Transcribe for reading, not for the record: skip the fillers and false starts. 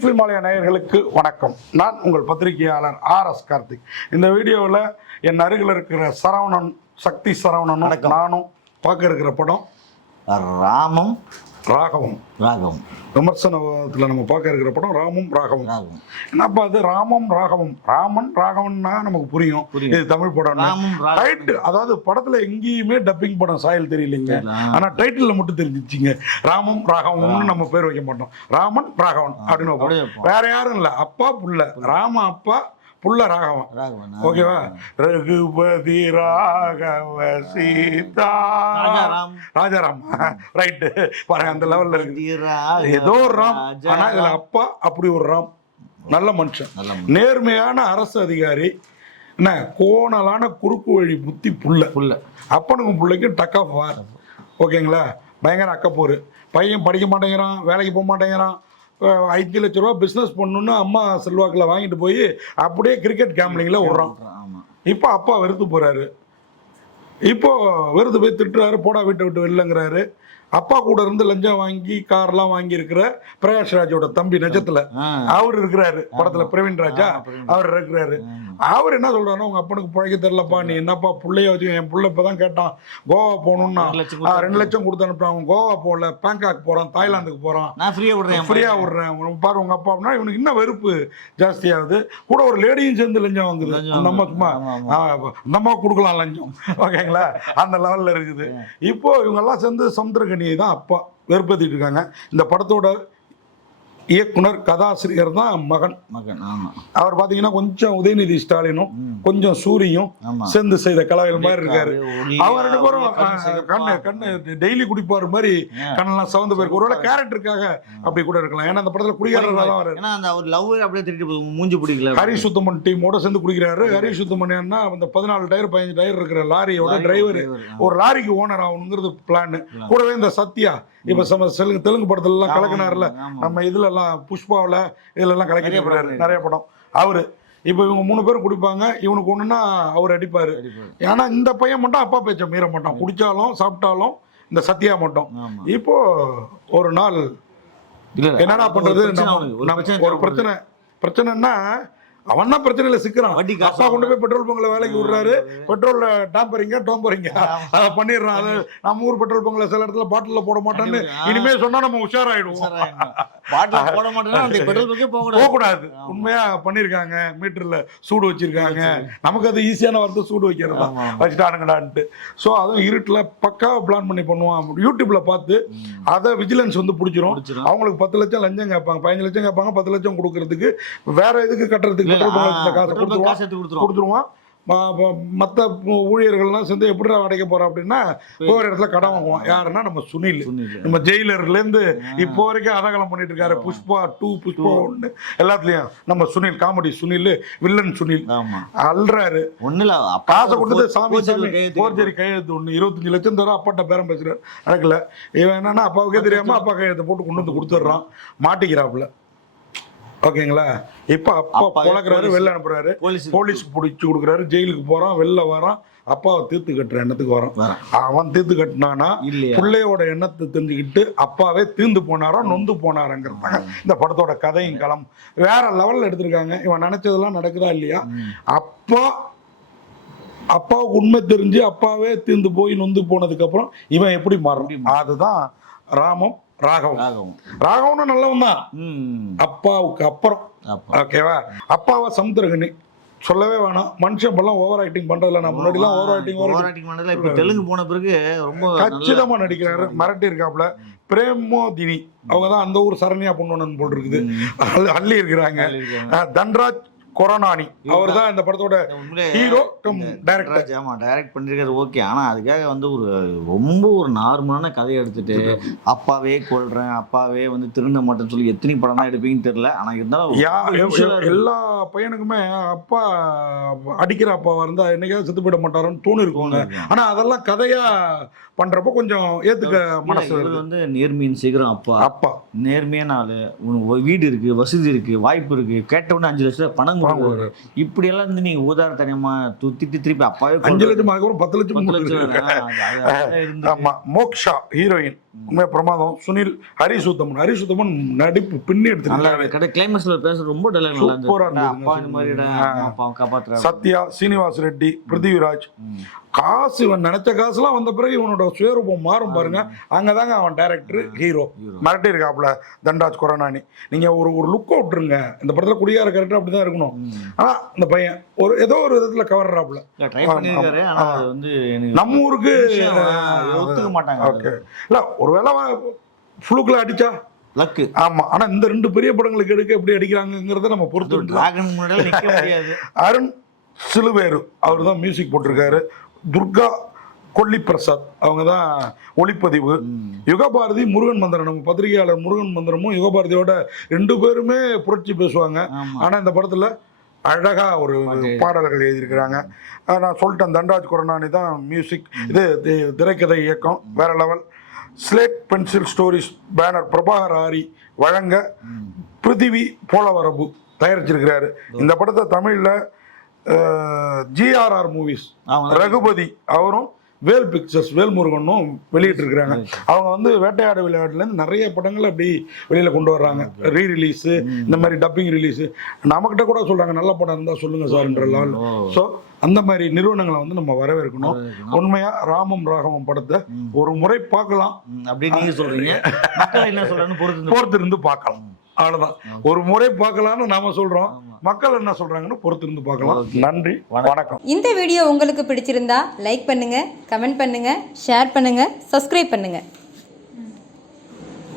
தமிழ் ஃபில்மாலய நேயர்களுக்கு வணக்கம். நான் உங்கள் பத்திரிகையாளர் RS கார்த்திக். இந்த வீடியோவில் என் அருகில் இருக்கிற சரவணன், சக்தி சரவணனும் நானும் பார்க்க இருக்கிற படம் ராமம் ராகவம். விமர்சனத்தில் நம்ம பார்க்க இருக்கிற படம் ராமம் ராகவம். என்னப்பா அது ராமம் ராகவம்? ராமன் ராகவன்னா நமக்கு புரியும், இது தமிழ் படம். டைட்டில், அதாவது படத்துல எங்கேயுமே டப்பிங் படம் சாயல் தெரியலைங்க, ஆனா டைட்டில் மட்டும் தெரிஞ்சிச்சிங்க. ராமம் ராகவம்னு நம்ம பேர் வைக்க மாட்டோம், ராமன் ராகவன் அப்படின்னு. வேற யாரும் இல்லை, அப்பா புள்ள, ராம அப்பா புள்ள ராகவன். ஓகேவா? ரகுபதி ராகவ சீதா ராஜாராம். ரைட்டு பாருங்க, அந்த லெவல்ல இருக்கு. ஏதோ ஒரு ராம், ஆனா இதுல அப்பா அப்படி ஒரு ராம். நல்ல மனுஷன், நேர்மையான அரசு அதிகாரி, என்ன கோணலான குறுக்கு வழி புத்தி புள்ள. அப்பனுக்கும் பிள்ளைக்கும் டக் ஆஃப் வார். ஓகேங்களா? பயங்கர அக்கப்போரு. பையன் படிக்க மாட்டேங்கிறான், வேலைக்கு போக மாட்டேங்கிறான், 5 லட்ச ரூபா பிஸ்னஸ் பண்ணணுன்னு அம்மா செல்வாக்கில் வாங்கிட்டு போய் அப்படியே கிரிக்கெட் கேம்லிங்கில் விடுறான். இப்போ அப்பா வெறுத்து போகிறாரு. இப்போ வெறுத்து போய் திட்டுறாரு, போடா வீட்டை விட்டு வெளிலங்கிறாரு. அப்பா கூட இருந்து லஞ்சம் வாங்கி கார்லாம் வாங்கி இருக்கிற பிரகாஷ் ராஜோட தம்பி நெஜத்துல அவர் இருக்கிறாரு படத்துல, பிரவீன் ராஜா அவர் இருக்கிறாரு. அவர் என்ன சொல்றாருன்னா, உங்க அப்பனுக்கு பிழைக்க தெரியலப்பா, நீ என்னப்பா புள்ளைய வச்சு, என் புள்ள இப்பதான் கேட்டான் கோவா போகணும்னா 2 லட்சம் கொடுத்து அனுப்புறான். அவன் கோவா போகல, பேங்காக் போறான், தாய்லாந்துக்கு போறான், நான் ஃப்ரீயா விடுறேன் பாரு உங்க அப்பா. அப்படின்னா இவனுக்கு இன்னும் வெறுப்பு ஜாஸ்தியாகுது. கூட ஒரு லேடியும் சேர்ந்து லஞ்சம் வாங்குது. அந்த அம்மா சும்மா அந்த அம்மா கொடுக்கலாம் லஞ்சம். ஓகேங்களா? அந்த லெவல்ல இருக்குது. இப்போ இவங்க எல்லாம் சேர்ந்து சமுத்திரக்கணி தான் அப்பா வெறுப்பேத்திட்டு இருக்காங்க. இந்த படத்தோட இயக்குனர் கதாசிரியர் தான் மகன். அவர் பாத்தீங்கன்னா கொஞ்சம் உதயநிதி ஸ்டாலினும் கொஞ்சம் சூரியும் சேர்ந்து செய்த கலாவில் மாதிரி இருக்காரு. அவர் 2 பேரும் கண்ணு டெய்லி குடிப்பாரு மாதிரி கண்ணெல்லாம் சவந்து போயிருக்கு. ஒருவேளை கேரக்டருக்காக அப்படி கூட இருக்கலாம். ஏன்னா அந்த படத்துல குடிகாரர் தான் வர்றாரு. ஹரி சுத்தமன் டீமோட சேர்ந்து குடிக்கிறாரு. ஹரி சுத்தமன் என்ன, அந்த 14 டயர் 15 டயர் இருக்கிற லாரியோட டிரைவர், ஒரு லாரிக்கு ஓனர் ஆகணுங்கிறது பிளான். கூடவே இந்த சத்யா இப்ப தெலுங்கு படத்துல எல்லாம் கலக்கினார்ல, நம்ம இதுல எல்லாம் புஷ்பாவில் இதுல எல்லாம் கலக்கிறாரு நிறைய படம் அவரு. இப்போ இவங்க 3 பேரும் குடிப்பாங்க. இவனுக்கு ஒண்ணுன்னா அவர் அடிப்பாரு. ஏன்னா இந்த பையன் மட்டும் அப்பா பேச்ச மீற மாட்டான், குடிச்சாலும் சாப்பிட்டாலும். இந்த சத்யா மட்டும். இப்போ ஒரு நாள் என்னடா பண்றது, ஒரு பிரச்சனைன்னா அவன் தான் பிரச்சனையில சிக்கிறான். அப்பா கொண்டு போய் பெட்ரோல் பங்க்ல வேலைக்கு விடுறாரு. பெட்ரோல்ல டோம்பரிங்க அதை பண்ணிடுறான். அது நம்ம ஊர் பெட்ரோல் பங்க்ல சில இடத்துல பாட்டில போட மாட்டேன்னு இனிமே சொன்னா நம்ம உஷாராயிடுவோம். போக கூடாது. உண்மையா பண்ணிருக்காங்க, மீட்டர்ல சூடு வச்சிருக்காங்க. நமக்கு அது ஈஸியான வார்த்தை சூடு வைக்கிறது தான், வச்சுட்டானுங்கடான்ட்டு. ஸோ அதுவும் இருட்டுல பக்காவா பிளான் பண்ணி பண்ணுவான். யூடியூப்ல பார்த்து அதை விஜிலன்ஸ் வந்து பிடிச்சிரும். அவங்களுக்கு 10 லட்சம் லஞ்சம் கேட்பாங்க, 15 லட்சம் கேட்பாங்க. 10 லட்சம் கொடுக்கறதுக்கு வேற எதுக்கு கட்டுறதுக்கு கொடுத்துருவான். மற்ற ஊழியர்கள்லாம் சேர்ந்து எப்படி அடைக்க போறோம் அப்படின்னா, ஒரு இடத்துல கடன் வாங்குவான். யாருன்னா நம்ம சுனில், நம்ம ஜெயிலர்ல இருந்து இப்போ வரைக்கும் அதகலம் பண்ணிட்டு இருக்காரு. புஷ்பா 2, புஷ்பா 1 எல்லாத்துலயும் நம்ம சுனில், காமெடி சுனில், வில்லன் சுனில் அல்றாரு. காசை கொடுத்து சாமி போர்ஜரி கையெழுத்து 25 லட்சம் தர அப்பாட்ட பேரம் பேசுறாரு. நடக்கல. இவன் என்னன்னா அப்பாவுக்கே தெரியாம அப்பா கையெழுத்தை போட்டு கொண்டு வந்து கொடுத்துட்றான், மாட்டிக்கிறாப்புல. ஓகேங்களா? இப்ப அப்பா பழக்கிறாரு, வெளில அனுப்புறாரு, போலீஸ் பிடிச்சி கொடுக்குறாரு, ஜெயிலுக்கு போறான், வெளில வரான். அப்பாவை தீர்த்து கட்டுற எண்ணத்துக்கு வரான். அவன் தீர்த்து கட்டினானா பிள்ளையோட எண்ணத்தை தெரிஞ்சுக்கிட்டு அப்பாவே தீர்ந்து போனாரோ நொந்து போனாருங்கிறதாங்க இந்த படத்தோட கதையும் களம். வேற லெவல்ல எடுத்திருக்காங்க. இவன் நினைச்சதெல்லாம் நடக்குதா இல்லையா? அப்பாவுக்கு உண்மை தெரிஞ்சு அப்பாவே தீர்ந்து போய் நொந்து போனதுக்கு அப்புறம் இவன் எப்படி மாறும், அதுதான் ராமம் ராகவன். நல்லவன் தான் அப்பாவுக்கு அப்புறம். ஓகேவா? அப்பாவை சமுத்திரகனி சொல்லவே வேணாம். மனுஷன் இப்பெல்லாம் ஓவர் ஆக்டிங் பண்றதுல, நான் முன்னாடி எல்லாம் ஓவர் ஆக்டிங் பண்ணதுல இப்ப தெலுங்கு போன பிறகு ரொம்ப கச்சிதமா நடிக்கிறாரு. மிரட்டி இருக்காப்ல. பிரேமோதினி அவங்க தான் அந்த ஊர் சரண்யா பொண்ணு போல் இருக்குது, அள்ளி இருக்கிறாங்க. தன்ராஜ் கொரோனானி அவர் தான் இந்த படத்தோட ஹீரோ கம் டைரக்டர். ஆமா, டைரக்ட் பண்ணிருக்காரு. ஓகே, ஆனா அதுக்காக வந்து ரொம்ப ஒரு நார்மலான கதையை எடுத்துட்டு அப்பாவே கொள்றேன், அப்பாவே வந்து திருந்த மாட்டேன்னு சொல்லி எத்தனை படம் தான் எடுப்பீங்கன்னு தெரியல. ஆனா இருந்தாலும் எல்லா பையனுக்குமே அப்பா அடிக்கிற அப்பாவா இருந்தா என்னைக்காவது செத்து போயிட மாட்டாருன்னு தோணு இருக்குவாங்க. ஆனா அதெல்லாம் கதையா பண்றப்போ கொஞ்சம் ஏத்துக்க மனசு வந்து நேர்மையின் சீக்கிரம் அப்பா நேர்மையான ஆளு, வீடு இருக்கு, வசதி இருக்கு, வாய்ப்பு இருக்கு, கேட்ட உடனே 5 லட்சம் பணம் கொடுக்குறாரு. இப்படி எல்லாம் வந்து நீங்க ஊதாரத்தனமா திருப்பி அப்பாவே 5 லட்சம் அதுக்கப்புறம் 10 லட்சம் 10 லட்சம் ஆமா. மோக்ஷா ஹீரோயின் உண்மையா பிரமாதம். சுனில் ஹரிசுத்தமன் நடிப்பு பின்னி எடுத்துருக்காரு. கிளைமேக்ஸ்ல பேச ரொம்ப சூப்பரா அப்பா இந்த மாதிரி காப்பாத்துறாரு. சத்யா, சீனிவாஸ் ரெட்டி, பிருத்திவிராஜ். காசு இவன் நினைச்ச காசுலாம் வந்த பிறகு இவனோட சுயரூபம் மாறும் பாருங்க. அங்கதாங்க அவன் டைரக்டர் ஹீரோ மிரட்டி இருக்காப்புல தண்டராஜ் கொரோனானி. நீங்க ஒரு லுக் விட்டுருங்க, இந்த படத்துல குடியார கேரக்டர் அப்படிதான் இருக்கணும். ஆனா இந்த பையன் ஏதோ ஒரு விதத்துல கவர்றாப்புல. நம்ம ஊருக்கு ஒத்துக்க மாட்டாங்க. இல்ல ஒருவேளை ஃபுளுக்குல அடிச்சா லக்கு. ஆமா. ஆனா இந்த 2 பெரிய படங்களுக்கு எடுக்க எப்படி அடிக்கிறாங்கிறத நம்ம பொறுத்து. அருண் சிலுவேரு அவர் தான் மியூசிக் போட்டிருக்காரு. துர்கா கொல்லி பிரசாத் அவங்க தான் ஒளிப்பதிவு. யுகபாரதி முருகன் மந்திரம், நம்ம பத்திரிகையாளர் முருகன் மந்திரமும் யுகபாரதியோட 2 பேருமே புரட்சி பேசுவாங்க. ஆனா இந்த படத்துல அழகா ஒரு பாடல்கள் எழுதியிருக்கிறாங்க. நான் சொல்லிட்டேன், தண்டராஜ் கொரோனானி தான் மியூசிக். இது திரைக்கதை இயக்கம் வேற level. Slate pencil stories banner Prabhakar Arri வழங்க பிருத்திவி போலவரபு தயாரிச்சிருக்கிறாரு. இந்த படத்தை தமிழ்ல GRR மூவிஸ் ரகுபதி அவரும் வேல் பிக்சர்ஸ் வேல்முருகனும் வெளியிட்டு இருக்கிறாங்க. அவங்க வந்து வேட்டையாடு விளையாட்டுலேருந்து நிறைய படங்கள் அப்படி வெளியில கொண்டு வர்றாங்க. ரீரிலீஸு, இந்த மாதிரி டப்பிங் ரிலீஸு. நம்மகிட்ட கூட சொல்றாங்க நல்ல படம் இருந்தா சொல்லுங்க சார்ன்ற லெவல். ஸோ அந்த மாதிரி நிறுவனங்களை வந்து நம்ம வரவேற்கணும். உண்மையா ராமம் ராகவம் படத்தை ஒரு முறை பார்க்கலாம் அப்படின்னு நீங்க சொல்றீங்க. மக்கள் என்ன சொல்றாங்கன்னு பொறுத்து இருந்து பார்க்கலாம். அவ்வளவுதான். ஒரு முறை பார்க்கலாம்னு நாம சொல்றோம், மக்கள் என்ன சொல்றாங்கன்னு பொறுத்து இருந்து பார்க்கலாம். நன்றி, வணக்கம். இந்த வீடியோ உங்களுக்கு பிடிச்சிருந்தா லைக் பண்ணுங்க, கமெண்ட் பண்ணுங்க, ஷேர் பண்ணுங்க, சப்ஸ்கிரைப் பண்ணுங்க.